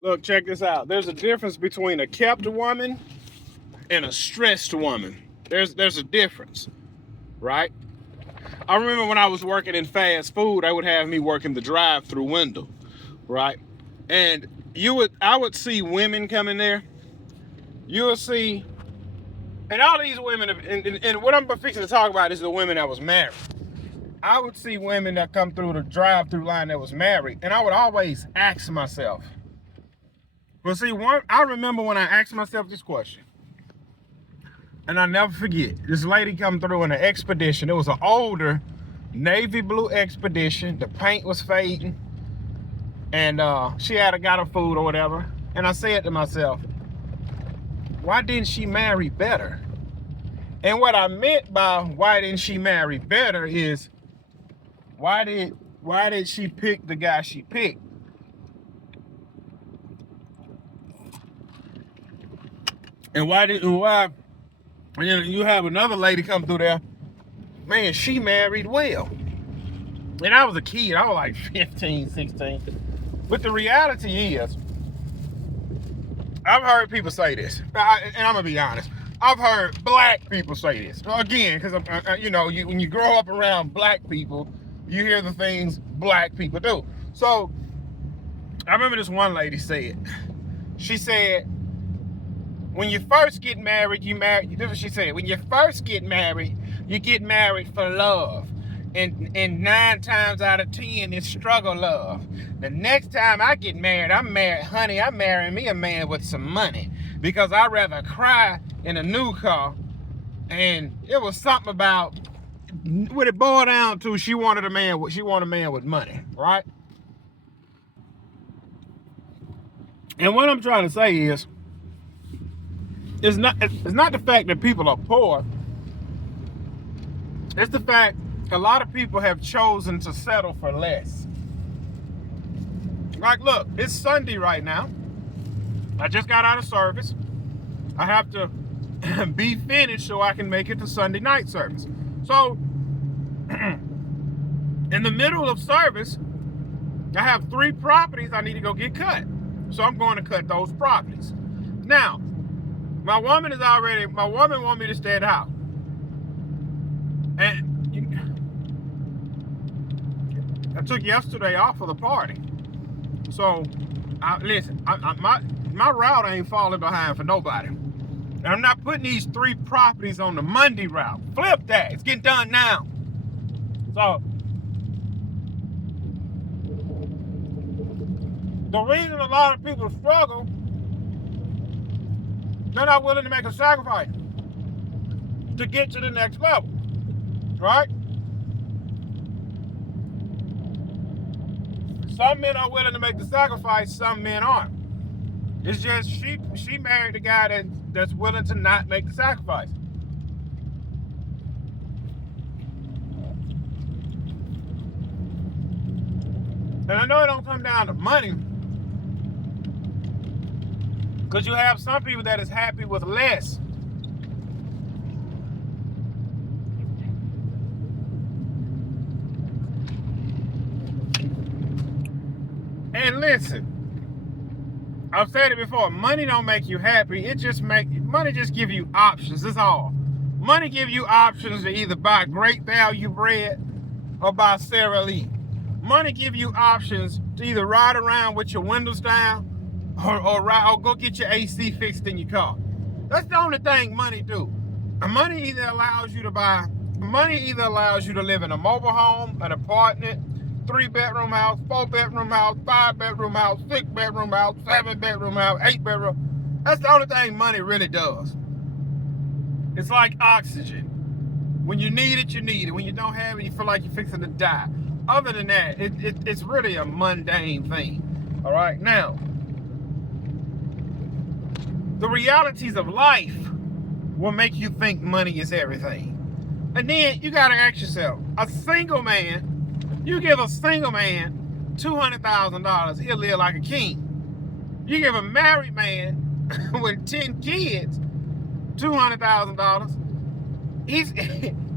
Look, check this out. There's a difference between a kept woman and a stressed woman. There's a difference, right? I remember when I was working in fast food, they would have me working the drive-through window, right? And I would see women come in there. You would see, and all these women, and what I'm fixing to talk about is the women that was married. I would see women that come through the drive-through line that was married, and I would always ask myself. But see, I remember when I asked myself this question, and I never forget. This lady come through in an Expedition. It was an older navy blue Expedition. The paint was fading, and she had got her food or whatever. And I said to myself, why didn't she marry better? And what I meant by why didn't she marry better is, why did she pick the guy she picked? And why you have another lady come through there, man, she married well. And I was a kid, I was like 15, 16. But the reality is, I've heard people say this, and I'm gonna be honest. I've heard black people say this. Again, because when you grow up around black people, you hear the things black people do. So I remember this one lady said, she said, when you first get married, this is what she said, when you first get married, you get married for love. And 9 times out of 10, it's struggle love. The next time I get married, I'm marrying me a man with some money. Because I'd rather cry in a new car. And it was something about, what it boiled down to, she wanted a man with money, right? And what I'm trying to say is, it's not the fact that people are poor. It's the fact a lot of people have chosen to settle for less. Like, look, it's Sunday right now. I just got out of service. I have to be finished so I can make it to Sunday night service. So, in the middle of service, I have 3 properties I need to go get cut. So I'm going to cut those properties. Now, my woman want me to stay at the house. And I took yesterday off for the party. So, listen, my route ain't falling behind for nobody. And I'm not putting these 3 properties on the Monday route. Flip that. It's getting done now. So, the reason a lot of people struggle, they're not willing to make a sacrifice to get to the next level, right? Some men are willing to make the sacrifice, some men aren't. It's just she married a guy that's willing to not make the sacrifice. And I know it don't come down to money, because you have some people that is happy with less. And listen, I've said it before, money don't make you happy. Money just give you options, that's all. Money give you options to either buy great value bread or buy Sara Lee. Money give you options to either ride around with your windows down or go get your AC fixed in your car. That's the only thing money do. Money either allows you to live in a mobile home, an apartment, 3-bedroom house, 4-bedroom house, 5-bedroom house, 6-bedroom house, 7-bedroom house, 8-bedroom. That's the only thing money really does. It's like oxygen. When you need it, you need it. When you don't have it, you feel like you're fixing to die. Other than that, it's really a mundane thing. All right, now, the realities of life will make you think money is everything. And then you gotta ask yourself, you give a single man $200,000, he'll live like a king. You give a married man with 10 kids $200,000,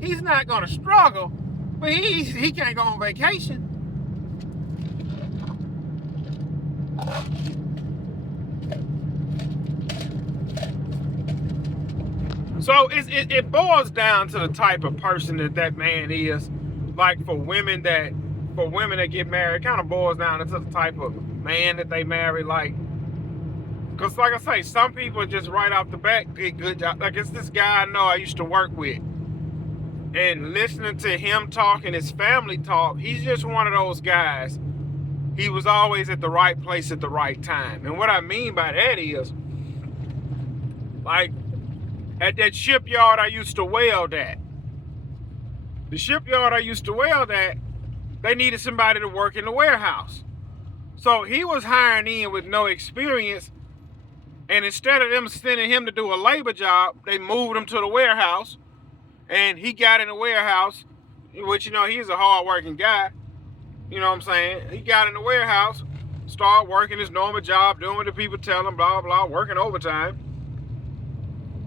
he's not gonna struggle, but he can't go on vacation. So it boils down to the type of person that man is. Like for women that get married, it kind of boils down to the type of man that they marry. Like, because like I say, some people just right off the bat get good job. Like it's this guy I know I used to work with, and listening to him talk and his family talk, he's just one of those guys. He was always at the right place at the right time. And what I mean by that is, like, at that shipyard I used to weld at, the shipyard I used to weld at, they needed somebody to work in the warehouse. So he was hiring in with no experience, and instead of them sending him to do a labor job, they moved him to the warehouse, and he got in the warehouse, which, you know, he's a hard-working guy. You know what I'm saying? He got in the warehouse, started working his normal job, doing what the people tell him, blah, blah, working overtime.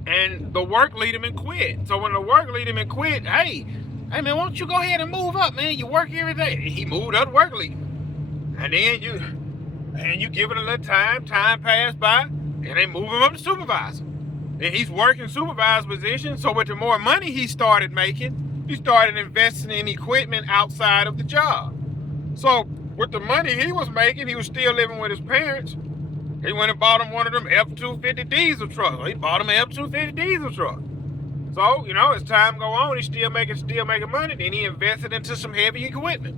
And the work leader man quit. So when the work leader man quit, hey man, why don't you go ahead and move up, man? You work every day. He moved up work leader. And then you give it a little time passed by, and they move him up to supervisor. And he's working supervisor position, so with the more money he started making, he started investing in equipment outside of the job. So with the money he was making, he was still living with his parents. He went and bought him one of them F-250 diesel trucks. He bought him an F-250 diesel truck. So, you know, as time go on, he's still making money. Then he invested into some heavy equipment.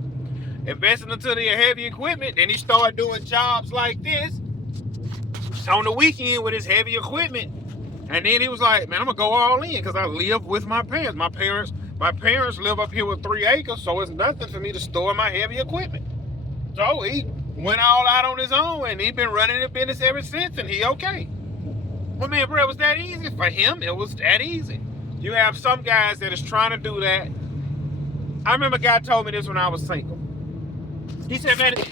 Invested into the heavy equipment, then he started doing jobs like this on the weekend with his heavy equipment. And then he was like, man, I'm gonna go all in because I live with my parents. My parents live up here with 3 acres, so it's nothing for me to store my heavy equipment. So he went all out on his own, and he's been running the business ever since, and he okay. Well, man, bro, it was that easy for him. It was that easy. You have some guys that is trying to do that. I remember a guy told me this when I was single. He said, man, I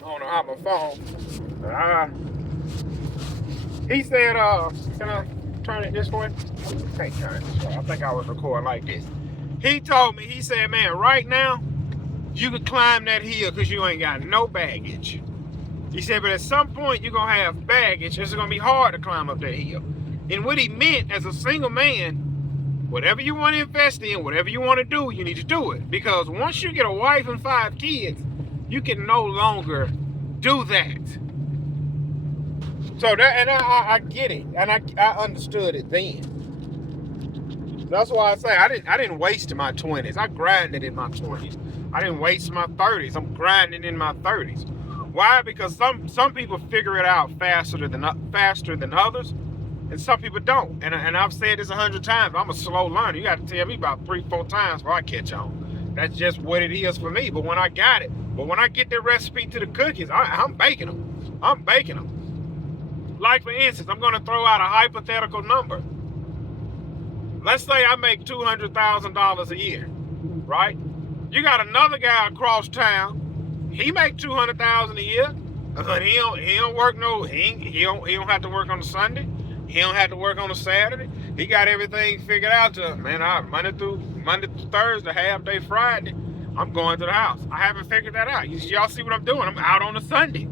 don't know how my phone. He said, can I turn it this way? I can't turn it this way. I think I was recording like this. He told me, he said, man, right now, you could climb that hill because you ain't got no baggage. He said, but at some point, you're going to have baggage. It's going to be hard to climb up that hill. And what he meant as a single man, whatever you want to invest in, whatever you want to do, you need to do it. Because once you get a wife and 5 kids, you can no longer do that. So that, and I get it, and I understood it then. That's why I say I didn't waste my 20s. I grinded in my 20s. I didn't waste my 30s. I'm grinding in my 30s. Why? Because some people figure it out faster than others. And some people don't. And I've said this 100 times. I'm a slow learner. You got to tell me about 3-4 times before I catch on. That's just what it is for me. But when I get the recipe to the cookies, I'm baking them. I'm baking them. Like, for instance, I'm going to throw out a hypothetical number. Let's say I make $200,000 a year, right? You got another guy across town. He make $200,000 a year. He don't work he don't have to work on a Sunday. He don't have to work on a Saturday. He got everything figured out to, man, Monday through Thursday, half day Friday, I'm going to the house. I haven't figured that out. Y'all see what I'm doing? I'm out on a Sunday.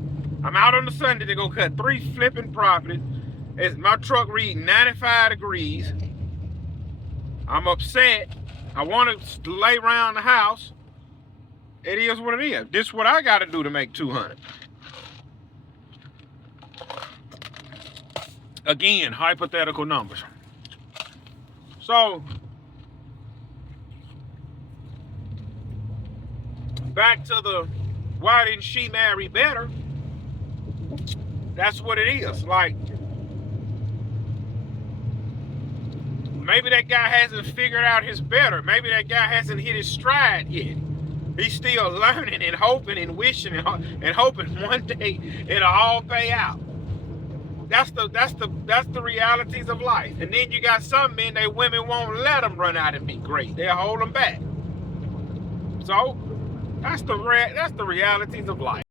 I'm out on the Sunday to go cut 3 flipping properties. My truck reads 95 degrees. I'm upset. I want to lay around the house. It is what it is. This is what I got to do to make 200. Again, hypothetical numbers. So, back to the why didn't she marry better? That's what it is. Like, maybe that guy hasn't figured out his better. Maybe that guy hasn't hit his stride yet. He's still learning and hoping and wishing and hoping one day it'll all pay out. That's the realities of life. And then you got some men, they women won't let them run out and be great. They'll hold them back. So that's the realities of life.